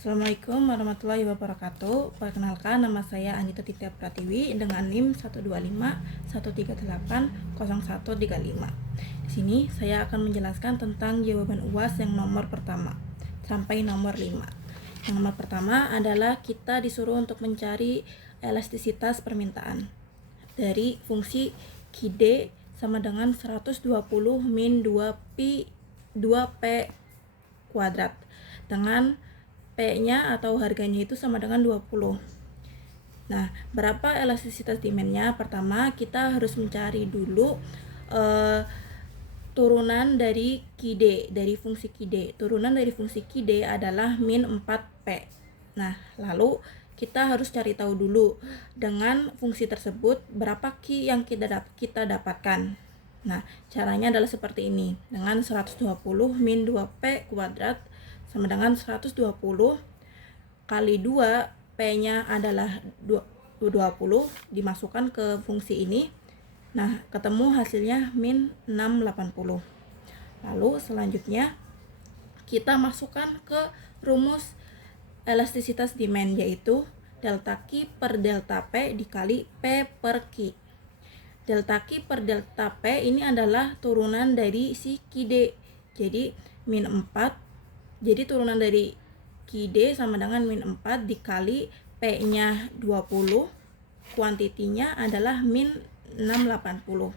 Assalamualaikum warahmatullahi wabarakatuh. Perkenalkan, nama saya Anita Titya Pratiwi dengan NIM 125 138 0135. Di sini saya akan menjelaskan tentang jawaban UAS yang nomor pertama sampai nomor 5. Yang nomor pertama adalah kita disuruh untuk mencari elastisitas permintaan dari fungsi QD sama dengan 120 min 2P kuadrat dengan P-nya atau harganya itu sama dengan 20. Nah, berapa elastisitas demand-nya? Pertama, kita harus mencari dulu turunan dari QD, dari fungsi QD. Turunan dari fungsi QD adalah min 4P. Nah, lalu kita harus cari tahu dulu dengan fungsi tersebut berapa Q yang kita dapatkan. Nah, caranya adalah seperti ini. Dengan 120 min 2P kuadrat sama dengan 120 kali 2, P-nya adalah 20, dimasukkan ke fungsi ini. Nah, ketemu hasilnya min 680. Lalu selanjutnya kita masukkan ke rumus elastisitas demand, yaitu delta Q per delta P dikali P per Q. Delta Q per delta P ini adalah turunan dari si QD. Jadi min 4. Jadi turunan dari QD sama dengan min 4 dikali P-nya 20, kuantitinya adalah min 680.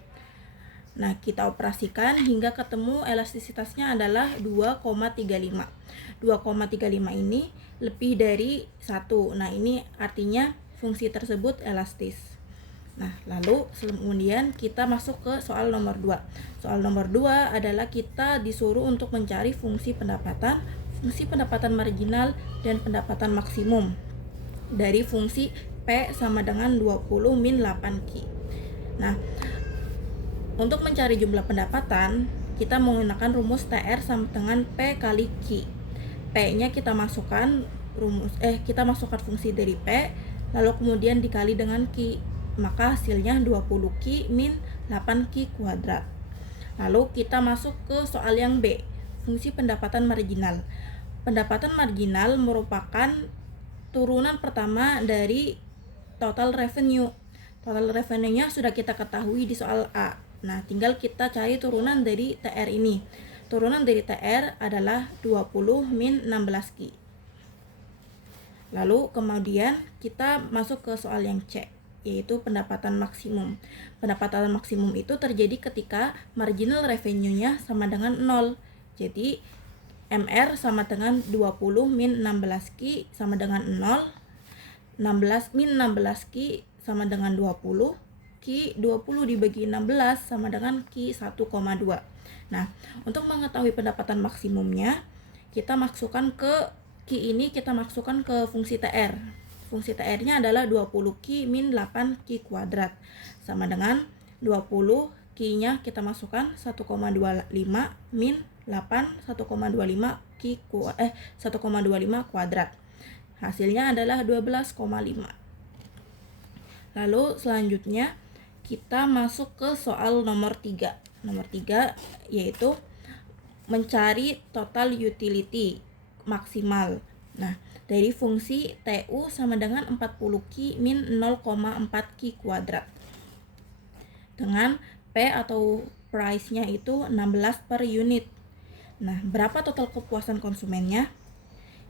Nah, kita operasikan hingga ketemu elastisitasnya adalah 2,35. 2,35 ini lebih dari 1. Nah, ini artinya fungsi tersebut elastis. Nah, lalu kemudian kita masuk ke soal nomor 2. Soal nomor 2 adalah kita disuruh untuk mencari fungsi pendapatan marginal, dan pendapatan maksimum dari fungsi P sama dengan 20 min 8Q. Nah, untuk mencari jumlah pendapatan, kita menggunakan rumus TR sama dengan P kali Q. P-nya kita masukkan fungsi dari P, lalu kemudian dikali dengan Q. Maka hasilnya 20Q min 8Q kuadrat. Lalu kita masuk ke soal yang B, fungsi pendapatan marginal. Pendapatan marginal merupakan turunan pertama dari total revenue. Total revenue-nya sudah kita ketahui di soal A. Nah, tinggal kita cari turunan dari TR ini. Turunan dari TR adalah 20 min 16Q. Lalu kemudian kita masuk ke soal yang C, yaitu pendapatan maksimum. Pendapatan maksimum itu terjadi ketika marginal revenue-nya sama dengan 0. Jadi MR sama dengan 20 min 16Q sama dengan 0. 16 min 16Q sama dengan 20. Q 20 dibagi 16 sama dengan Q 1,2. Nah, untuk mengetahui pendapatan maksimumnya, kita masukkan ke Q ini, kita masukkan ke fungsi TR. Fungsi TR-nya adalah 20Q min 8Q kuadrat sama dengan 20 Q-nya kita masukkan 1,25 min 8 1,25 kuadrat. Hasilnya adalah 12,5. Lalu selanjutnya kita masuk ke soal nomor 3. Nomor 3 yaitu mencari total utility maksimal. Nah, dari fungsi TU sama dengan 40Q min 0,4Q kuadrat. Dengan P atau price-nya itu 16 per unit. Nah, berapa total kepuasan konsumennya?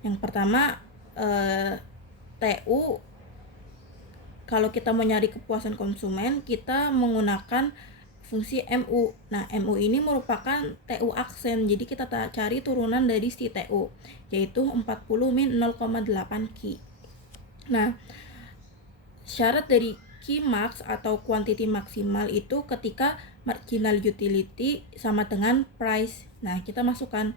Yang pertama, TU, kalau kita mau nyari kepuasan konsumen, kita menggunakan fungsi MU. Nah, MU ini merupakan TU aksen, jadi kita cari turunan dari si TU, yaitu 40 min 0,8Q. Nah, syarat dari Q max atau kuantiti maksimal itu ketika marginal utility sama dengan price. Nah, kita masukkan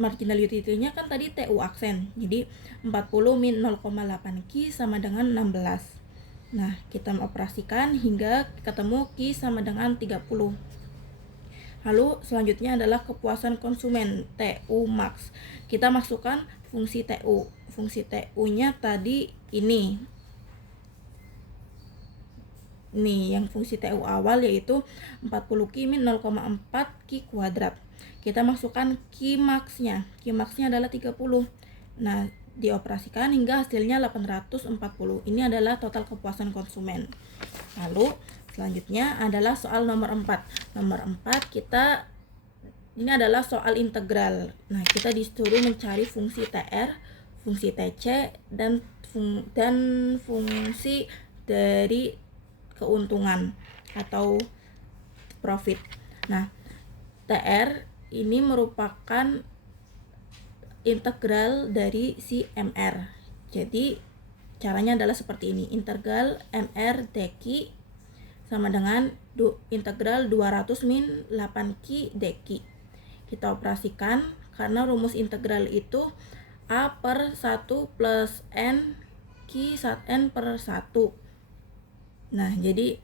marginal utility-nya kan tadi TU aksen. Jadi 40 min 0,8Q sama dengan 16. Nah, kita operasikan hingga ketemu Q sama dengan 30. Lalu selanjutnya adalah kepuasan konsumen TU max. Kita masukkan fungsi TU. Fungsi TU-nya tadi ini. Nih, yang fungsi TU awal yaitu 40Q min 0,4Q kuadrat. Kita masukkan Q max-nya. Q max-nya adalah 30. Nah, dioperasikan hingga hasilnya 840. Ini adalah total kepuasan konsumen. Lalu selanjutnya adalah soal nomor 4. Nomor 4 ini adalah soal integral. Nah, kita disuruh mencari fungsi TR, fungsi TC, dan fungsi dari keuntungan atau profit. Nah, TR ini merupakan integral dari si MR. Jadi caranya adalah seperti ini. Integral MR dq sama dengan integral 200 min 8q dq. Kita operasikan karena rumus integral itu A per 1 plus N Q N per 1. Nah, jadi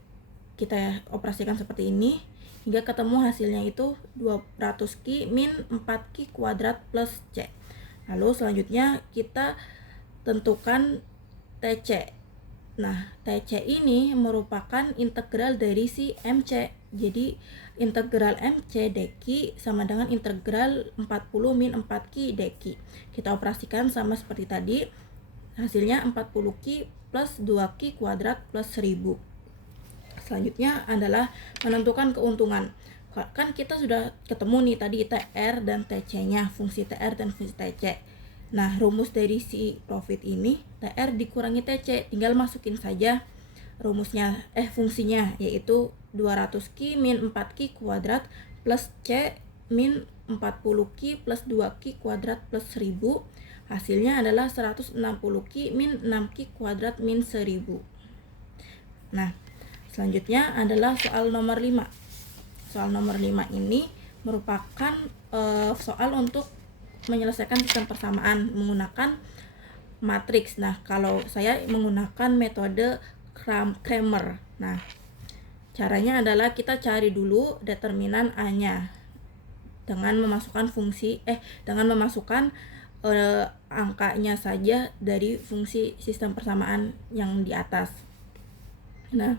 kita operasikan seperti ini hingga ketemu hasilnya itu 200q min 4q kuadrat plus C. Lalu selanjutnya kita tentukan TC. Nah, TC ini merupakan integral dari si MC. Jadi integral MC dq sama dengan integral 40 min 4q dq. Kita operasikan sama seperti tadi. Hasilnya 40q plus 2q kuadrat plus 1000. Selanjutnya adalah menentukan keuntungan. Kan kita sudah ketemu nih tadi TR dan TC-nya, fungsi TR dan fungsi TC. Nah, rumus dari si profit ini TR dikurangi TC, tinggal masukin saja fungsinya, yaitu 200q min 4q kuadrat plus C min 40q plus 2q kuadrat plus 1000. Hasilnya adalah 160q min 6q kuadrat min 1000. Nah, selanjutnya adalah soal nomor 5. Soal nomor 5 ini merupakan soal untuk menyelesaikan sistem persamaan menggunakan matriks. Nah, kalau saya menggunakan metode Cramer. Nah, caranya adalah kita cari dulu determinan A-nya dengan memasukkan angkanya saja dari fungsi sistem persamaan yang di atas. Nah,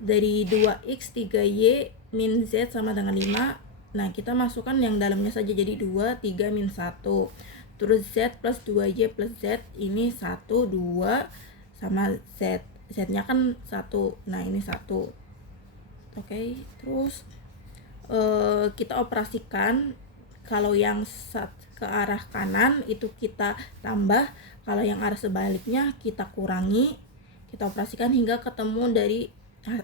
dari 2x 3y min z sama dengan 5. Nah, kita masukkan yang dalamnya saja, jadi 2, 3, min 1. Terus z plus 2y plus z, ini 1, 2, sama z. Z-nya kan 1, nah ini 1. Oke, terus kita operasikan. Kalau yang ke arah kanan itu kita tambah, kalau yang arah sebaliknya kita kurangi. Kita operasikan hingga ketemu dari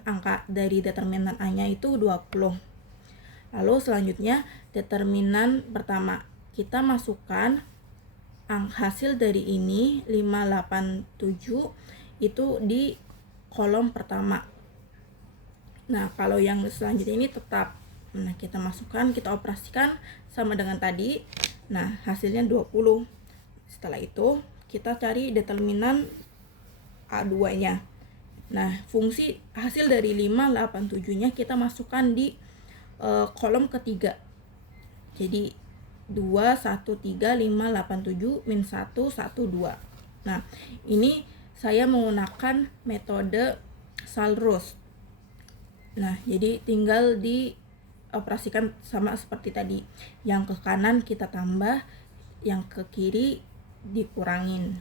angka dari determinan A-nya itu 20. Lalu selanjutnya determinan pertama, kita masukkan hasil dari ini 587 itu di kolom pertama. Nah, kalau yang selanjutnya ini tetap. Nah, kita masukkan, kita operasikan sama dengan tadi. Nah, hasilnya 20. Setelah itu kita cari determinan A2-nya. Nah, fungsi hasil dari 587-nya kita masukkan di kolom ketiga. Jadi 2, 1, 3, 5, 8, 7, min 1, 1, 2. Nah, ini saya menggunakan metode Salrus. Nah, jadi tinggal dioperasikan sama seperti tadi. Yang ke kanan kita tambah, yang ke kiri dikurangin.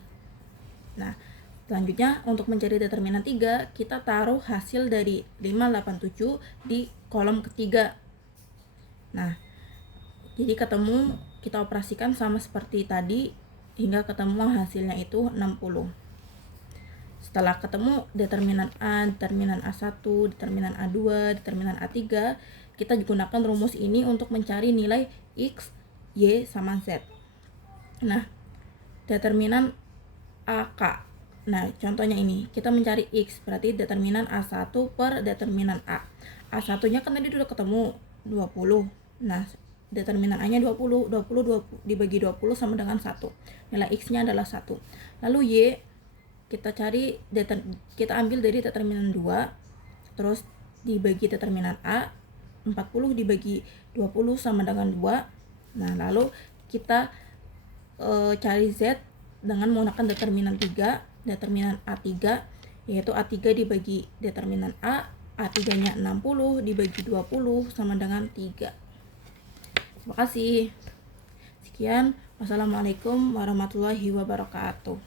Nah, selanjutnya untuk mencari determinan 3, kita taruh hasil dari 587 di kolom ketiga. Nah, jadi kita operasikan sama seperti tadi hingga ketemu hasilnya itu 60. Setelah ketemu determinan A, determinan A1, determinan A2, determinan A3, kita gunakan rumus ini untuk mencari nilai X, Y, sama Z. Nah, determinan AK. Nah, contohnya ini, kita mencari X, berarti determinan A1 per determinan A. A1-nya kan tadi udah ketemu 20. Nah, determinan A-nya 20 dibagi 20 sama dengan 1. Nilai X-nya adalah 1. Lalu Y, kita ambil dari determinan 2, terus dibagi determinan A, 40 dibagi 20 sama dengan 2. Nah, lalu kita cari Z dengan menggunakan determinan 3, determinan A3, yaitu A3 dibagi determinan A, A3-nya 60 dibagi 20 sama dengan 3. Terima kasih. Sekian, wassalamualaikum warahmatullahi wabarakatuh.